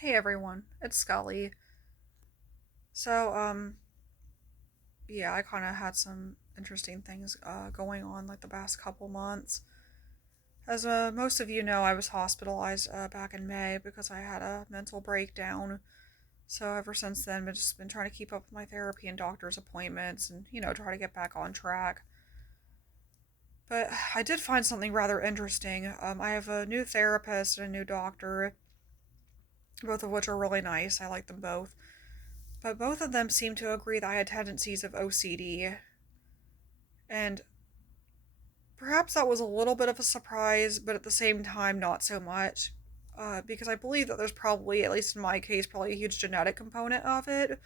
Hey everyone, it's Skully. So, yeah, I kind of had some interesting things going on like the past couple months. As most of you know, I was hospitalized back in May because I had a mental breakdown. So ever since then, I've just been trying to keep up with my therapy and doctor's appointments and, try to get back on track. But I did find something rather interesting. I have a new therapist and a new doctor, both of which are really nice. I like them both. But both of them seem to agree that I had tendencies of OCD, and perhaps that was a little bit of a surprise, but at the same time, not so much. Because I believe that there's probably, at least in my case, probably a huge genetic component of it.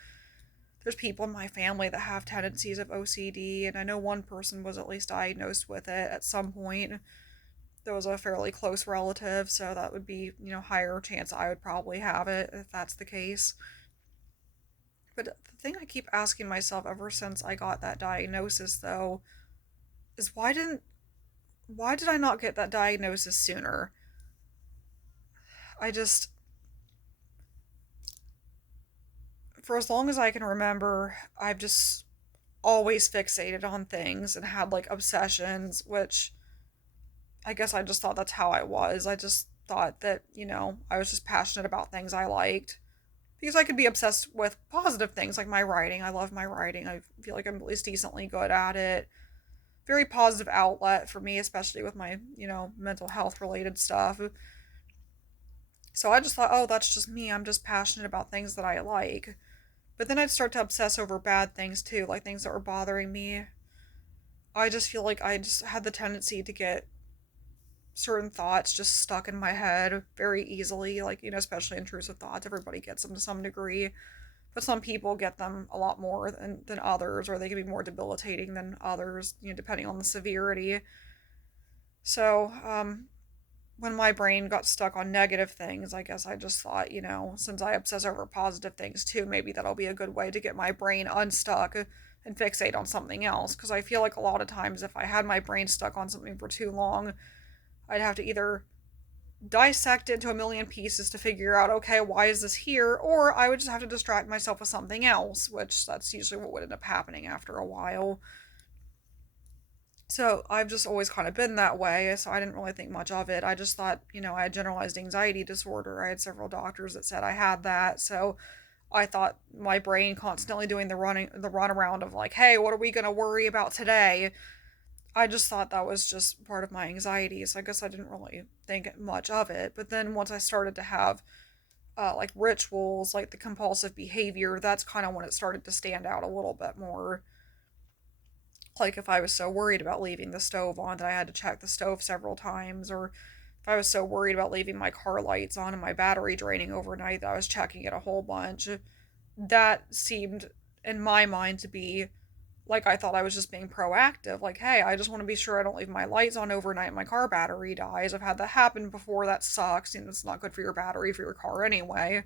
There's people in my family that have tendencies of OCD, and I know one person was at least diagnosed with it at some point. There was a fairly close relative, so that would be, higher chance I would probably have it if that's the case. But the thing I keep asking myself ever since I got that diagnosis, though, is why did I not get that diagnosis sooner? I just For as long as I can remember, I've just always fixated on things and had like obsessions, which I guess I just thought that's how I was. I just thought that, I was just passionate about things I liked. Because I could be obsessed with positive things like my writing. I love my writing. I feel like I'm at least decently good at it. Very positive outlet for me, especially with my, mental health related stuff. So I just thought, oh, that's just me. I'm just passionate about things that I like. But then I'd start to obsess over bad things too, like things that were bothering me. I just feel like I just had the tendency to get certain thoughts just stuck in my head very easily, like, especially intrusive thoughts. Everybody gets them to some degree, but some people get them a lot more than others, or they can be more debilitating than others, depending on the severity. So, when my brain got stuck on negative things, I guess I just thought, since I obsess over positive things too, maybe that'll be a good way to get my brain unstuck and fixate on something else. Because I feel like a lot of times if I had my brain stuck on something for too long, I'd have to either dissect it into a million pieces to figure out, okay, why is this here? Or I would just have to distract myself with something else, which that's usually what would end up happening after a while. So I've just always kind of been that way, so I didn't really think much of it. I just thought, I had generalized anxiety disorder. I had several doctors that said I had that, so I thought my brain constantly doing the run around of like, hey, what are we gonna worry about today? I just thought that was just part of my anxiety, so I guess I didn't really think much of it. But then once I started to have like rituals, like the compulsive behavior, that's kind of when it started to stand out a little bit more. Like if I was so worried about leaving the stove on that I had to check the stove several times, or if I was so worried about leaving my car lights on and my battery draining overnight that I was checking it a whole bunch, that seemed in my mind to be like I thought I was just being proactive. Like, hey, I just want to be sure I don't leave my lights on overnight and my car battery dies. I've had that happen before. That sucks. It's not good for your battery for your car anyway.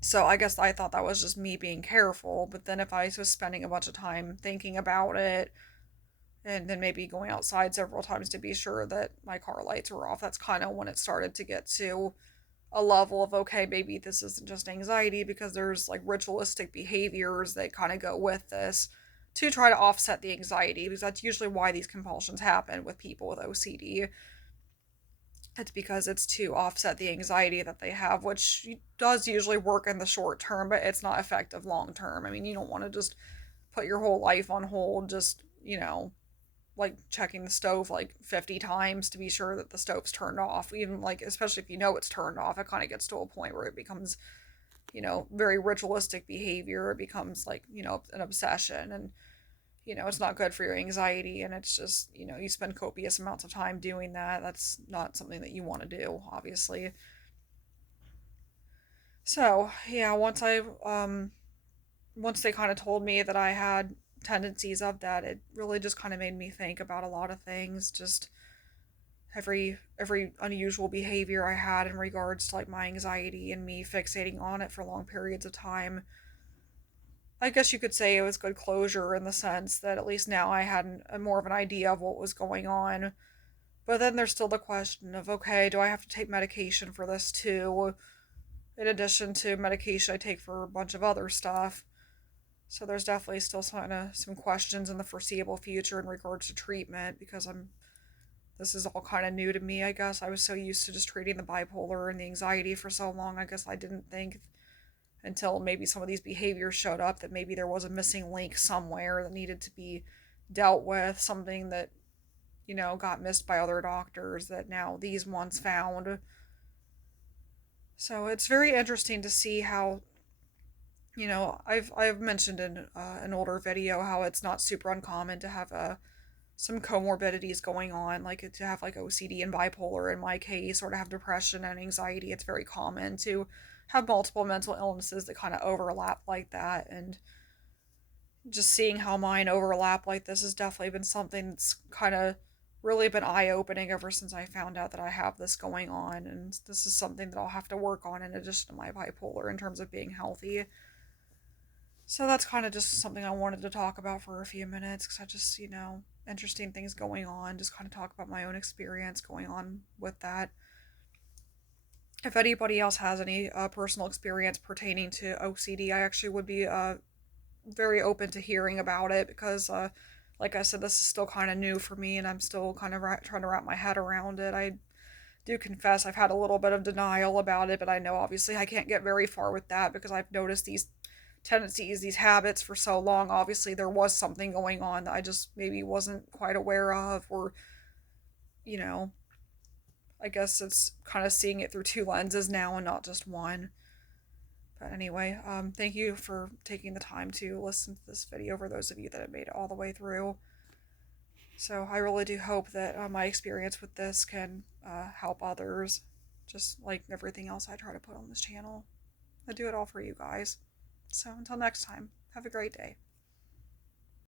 So I guess I thought that was just me being careful. But then if I was spending a bunch of time thinking about it and then maybe going outside several times to be sure that my car lights were off, that's kind of when it started to get to a level of, okay, maybe this isn't just anxiety because there's like ritualistic behaviors that kind of go with this to try to offset the anxiety, because that's usually why these compulsions happen with people with OCD. It's because it's to offset the anxiety that they have, which does usually work in the short term, but it's not effective long term. I mean, you don't want to just put your whole life on hold, just, like checking the stove like 50 times to be sure that the stove's turned off. Even like, especially if you know it's turned off, it kind of gets to a point where it becomes, very ritualistic behavior. It becomes like, an obsession. And it's not good for your anxiety, and it's just, you spend copious amounts of time doing that. That's not something that you want to do, obviously. So yeah, once they kind of told me that I had tendencies of that, it really just kind of made me think about a lot of things. Just every unusual behavior I had in regards to like my anxiety and me fixating on it for long periods of time. I guess you could say it was good closure in the sense that at least now I had more of an idea of what was going on. But then there's still the question of, okay, do I have to take medication for this too? in addition to medication I take for a bunch of other stuff. So there's definitely still some questions in the foreseeable future in regards to treatment because this is all kind of new to me, I guess. I was so used to just treating the bipolar and the anxiety for so long. I guess I didn't think until maybe some of these behaviors showed up that maybe there was a missing link somewhere that needed to be dealt with, something that, got missed by other doctors that now these ones found. So it's very interesting to see how, I've mentioned in an older video how it's not super uncommon to have some comorbidities going on, like to have like OCD and bipolar in my case, or to have depression and anxiety. It's very common to have multiple mental illnesses that kind of overlap like that. And just seeing how mine overlap like this has definitely been something that's kind of really been eye opening ever since I found out that I have this going on. And this is something that I'll have to work on in addition to my bipolar in terms of being healthy. So that's kind of just something I wanted to talk about for a few minutes because I just, interesting things going on. Just kind of talk about my own experience going on with that. If anybody else has any personal experience pertaining to OCD, I actually would be very open to hearing about it because, like I said, this is still kind of new for me and I'm still kind of trying to wrap my head around it. I do confess I've had a little bit of denial about it, but I know obviously I can't get very far with that because I've noticed these tendencies, these habits for so long. Obviously, there was something going on that I just maybe wasn't quite aware of, or, you know, I guess it's kind of seeing it through two lenses now and not just one. But anyway, thank you for taking the time to listen to this video for those of you that have made it all the way through. So I really do hope that my experience with this can help others, just like everything else I try to put on this channel. I do it all for you guys. So until next time, have a great day.